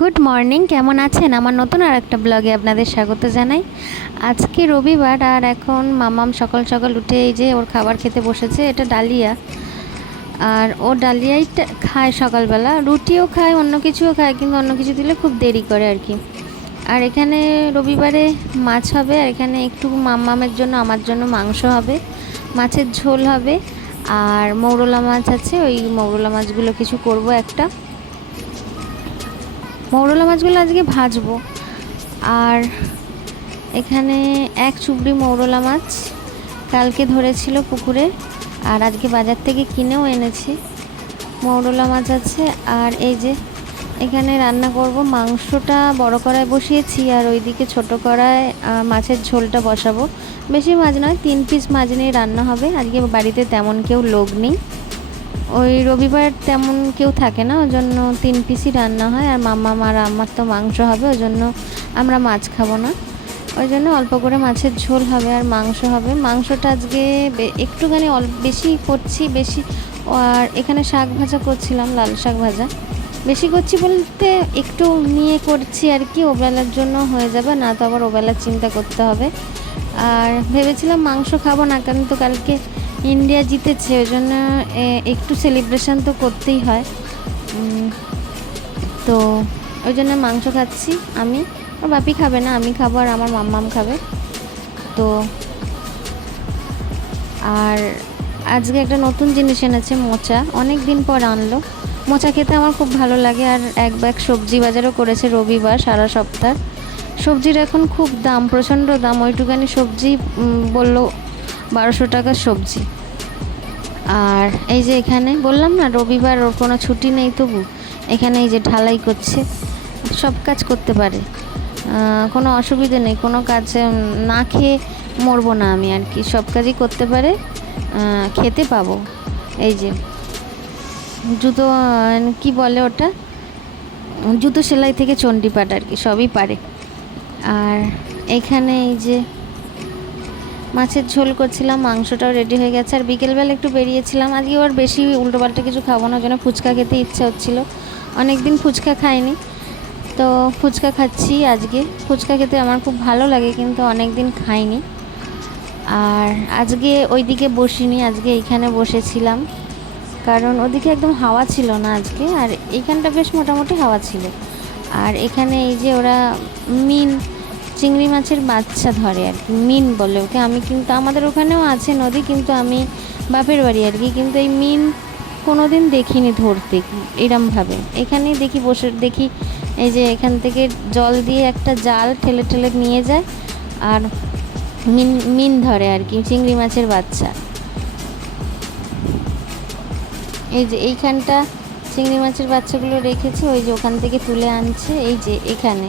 Good morning, কেমন আছেন? আমার নতুন আর একটা ব্লগে আপনাদের স্বাগত জানাই। আজকে রবিবার আর এখন মামাম সকাল সকাল উঠে এই যে ওর খাবার খেতে বসেছে। এটা ডালিয়া, আর ও ডালিয়াই খায় সকালবেলা। রুটিও খায়, অন্য কিছুও খায়, কিন্তু অন্য কিছু দিলে খুব দেরি করে আর কি। আর এখানে রবিবারে মাছ হবে, আর এখানে একটু মামামের জন্য আমার জন্য মাংস হবে, মাছের ঝোল হবে, আর মৌরলা মাছ আছে। ওই মৌরলা মাছগুলো কিছু করব একটা। মৌরলা মাছগুলো আজকে ভাজবো। আর এখানে এক চুবড়ি মৌরলা মাছ কালকে ধরেছিল পুকুরে, আর আজকে বাজার থেকে কিনেও এনেছি। মৌরলা মাছ আছে। আর এই যে এখানে রান্না করব, মাংসটা বড় কড়ায় বসিয়েছি, আর ওইদিকে ছোট কড়ায় মাছের ঝোলটা বসাবো। বেশি মাছ নয়, 3 পিস মাছ নিয়ে রান্না হবে। আজকে বাড়িতে তেমন কেউ লোক নেই, ওই রবিবার তেমন কেউ থাকে না, ওই জন্য 3 পিসই রান্না হয়। আর মাম্মা আর আমার তো মাংস হবে, ওই জন্য আমরা মাছ খাবো না, ওই জন্য অল্প করে মাছের ঝোল হবে আর মাংস হবে। মাংসটা আজকে একটুখানি বেশি করছি, বেশি। আর এখানে শাক ভাজা করছিলাম, লাল শাক ভাজা। বেশি করছি বলতে একটু নিয়ে করছি আর কি, ওবেলার জন্য হয়ে যাবে, না তো আবার ওবেলার চিন্তা করতে হবে। আর ভেবেছিলাম মাংস খাবো না, কারণ তো কালকে ইন্ডিয়া জিতেছে, ওই জন্য একটু সেলিব্রেশন তো করতেই হয়। তো ওই জন্য মাংস খাচ্ছি আমি। আর বাপি খাবে না, আমি খাবো, আর আমার মাম্মাম খাবে। তো আর আজকে একটা নতুন জিনিস এনেছে, মোচা। অনেক দিন পর আনলো। মোচা খেতে আমার খুব ভালো লাগে। আর এক ব্যাগ সবজি বাজারও করেছে রবিবার, সারা সপ্তাহ। সবজির এখন খুব দাম, প্রচণ্ড দাম। ওইটুখানি সবজি বললো 1200 টাকার সবজি। আর এই যে এখানে বললাম না রবিবার ওর কোনো ছুটি নেই, তবু এখানে এই যে ঢালাই করছে। সব কাজ করতে পারে, কোনো অসুবিধে নেই, কোনো কাজ না খেয়ে মরবো না আমি আর কি। সব কাজই করতে পারে, খেতে পাবো। এই যে জুতো, কি বলে ওটা, জুতো সেলাই থেকে চণ্ডীপাঠ আর কি, সবই পারে। আর এখানে এই যে মাছের ঝোল করছিলাম, মাংসটাও রেডি হয়ে গেছে। আর বিকেলবেলা একটু বেরিয়েছিলাম, আজকে আবার বেশি উল্টোপাল্টা কিছু খাবো না, জন্য ফুচকা খেতে ইচ্ছা হচ্ছিলো। অনেক দিন ফুচকা খাইনি, তো ফুচকা খাচ্ছি আজকে। ফুচকা খেতে আমার খুব ভালো লাগে, কিন্তু অনেক দিন খাইনি। আর আজকে ওইদিকে বসিনি, আজকে এইখানে বসেছিলাম, কারণ ওদিকে একদম হাওয়া ছিল না আজকে, আর এইখানটা বেশ মোটামুটি হাওয়া ছিল। আর এখানে এই যে ওরা মিন, চিংড়ি মাছের বাচ্চা ধরে আর কি, মিন বলে ওকে। আমি কিন্তু আমাদের ওখানেও আছে নদী, কিন্তু আমি বাপের বাড়ি আর কি, কিন্তু এই মিন কোনো দিন দেখিনি ধরতে এরমভাবে। এখানেই দেখি, বসে দেখি এই যে এখান থেকে জল দিয়ে একটা জাল ঠেলে ঠেলে নিয়ে যায়, আর মিন মিন ধরে আর কি, চিংড়ি মাছের বাচ্চা। এই যে এইখানটা চিংড়ি মাছের বাচ্চাগুলো রেখেছে, ওই যে ওখান থেকে তুলে আনছে। এই যে এখানে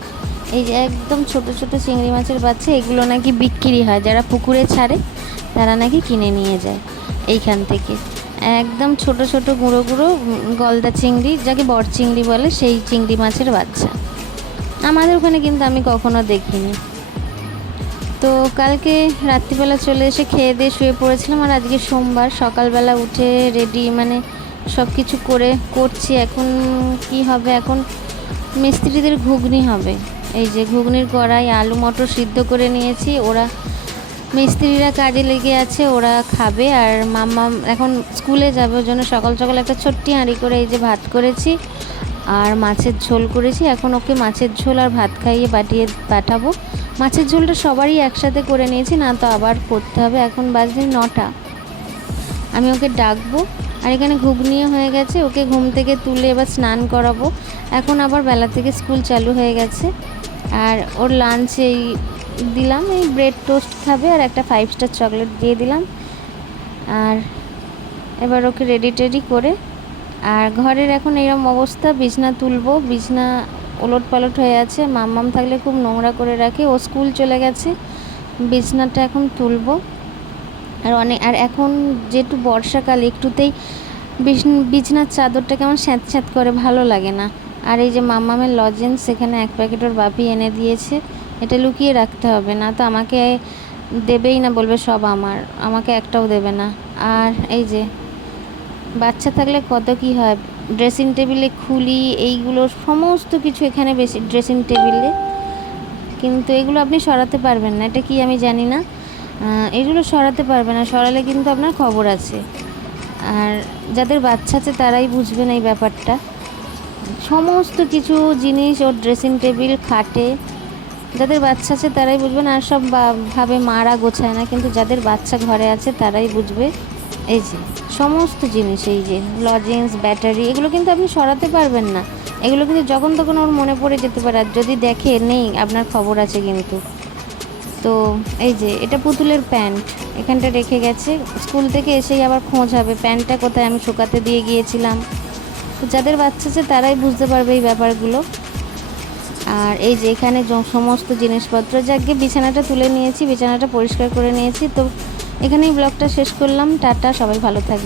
এই যে একদম ছোট ছোট চিংড়ি মাছের বাচ্চা, এগুলো নাকি বিক্রি হয়, যারা পুকুরে ছাড়ে তারা নাকি কিনে নিয়ে যায় এইখান থেকে। একদম ছোট ছোট গুঁড়ো গুঁড়ো গলদা চিংড়ি, যাকে বড় চিংড়ি বলে, সেই চিংড়ি মাছের বাচ্চা। আমাদের ওখানে কিন্তু আমি কখনো দেখিনি। তো কালকে রাত্রিবেলা চলে এসে খেয়ে দিয়ে শুয়ে পড়েছিলাম। আর আজকে সোমবার, সকালবেলা উঠে রেডি, মানে সব কিছু করছি। এখন কি হবে, এখন মিস্ত্রিদের ঘুগনি হবে। এই যে ঘুগনির কড়াই, আলু মটর সিদ্ধ করে নিয়েছি। ওরা মিস্ত্রিরা কাজে লেগে আছে, ওরা খাবে। আর মাম্মা এখন স্কুলে যাবে, ওই জন্য সকাল সকাল একটা ছোট্টি হাঁড়ি করে এই যে ভাত করেছি, আর মাছের ঝোল করেছি। এখন ওকে মাছের ঝোল আর ভাত খাইয়ে পাঠাবো। মাছের ঝোলটা সবারই একসাথে করে নিয়েছি, না তো আবার করতে হবে। এখন বাজে 9টা, আমি ওকে ডাকবো। আর এখানে ঘুগনিও হয়ে গেছে, ওকে ঘুম থেকে তুলে এবার স্নান করাবো। এখন আবার বেলা থেকে স্কুল চালু হয়ে গেছে। আর ওর লাঞ্চে এই দিলাম, এই ব্রেড টোস্ট খাবে, আর একটা 5 স্টার চকলেট দিয়ে দিলাম। আর এবার ওকে রেডি টেডি করে, আর ঘরের এখন এরকম অবস্থা, বিছনা তুলবো। বিছনা ওলট পালট হয়ে আছে, মাম্মাম থাকলে খুব নোংরা করে রাখে, ও স্কুল চলে গেছে। বিছনাটা এখন তুলবো। আর এখন যেহেতু বর্ষাকাল, একটুতেই বিছনার চাদরটা কেমন স্যাঁত স্যাঁত করে, ভালো লাগে না। আর এই যে মাম্মামের লজেন্স, সেখানে 1 প্যাকেট ওর বাপি এনে দিয়েছে। এটা লুকিয়ে রাখতে হবে, না তো আমাকে দেবেই না, বলবে সব আমার, আমাকে একটাও দেবে না। আর এই যে বাচ্চা থাকলে কত কি হয়, ড্রেসিং টেবিলে খুলি, এইগুলো সমস্ত কিছু এখানে বেশি ড্রেসিং টেবিলে, কিন্তু এগুলো আপনি সরাতে পারবেন না। এটা কি আমি জানি না, এগুলো সরাতে পারবে না, সরালে কিন্তু আপনার খবর আছে। আর যাদের বাচ্চা আছে তারাই বুঝবেন এই ব্যাপারটা। সমস্ত কিছু জিনিস ওর ড্রেসিং টেবিল, খাটে, যাদের বাচ্চা আছে তারাই বুঝবেন। আর সব ভাবে মারা গোছায় না, কিন্তু যাদের বাচ্চা ঘরে আছে তারাই বুঝবে। এই যে সমস্ত জিনিস, এই যে লজেন্স, ব্যাটারি, এগুলো কিন্তু আপনি সরাতে পারবেন না। এগুলো কিন্তু যখন তখন ওর মনে পড়ে যেতে পারে, আর যদি দেখে নেই আপনার খবর আছে কিন্তু। তো এই যে এটা পুতুলের প্যান্ট এখানটা রেখে গেছে, স্কুল থেকে এসেই আবার খোঁজ হবে প্যান্টটা কোথায়, আমি শুকাতে দিয়ে গিয়েছিলাম। তো যাদের বাচ্চা আছে তারাই বুঝতে পারবে এই ব্যাপারগুলো। আর এই যে এখানে সমস্ত জিনিসপত্র, যাকে বিছানাটা তুলে নিয়েছি, বিছানাটা পরিষ্কার করে নিয়েছি। তো এখানেই ব্লগটা শেষ করলাম। টাটা, সবাই ভালো থাকবে।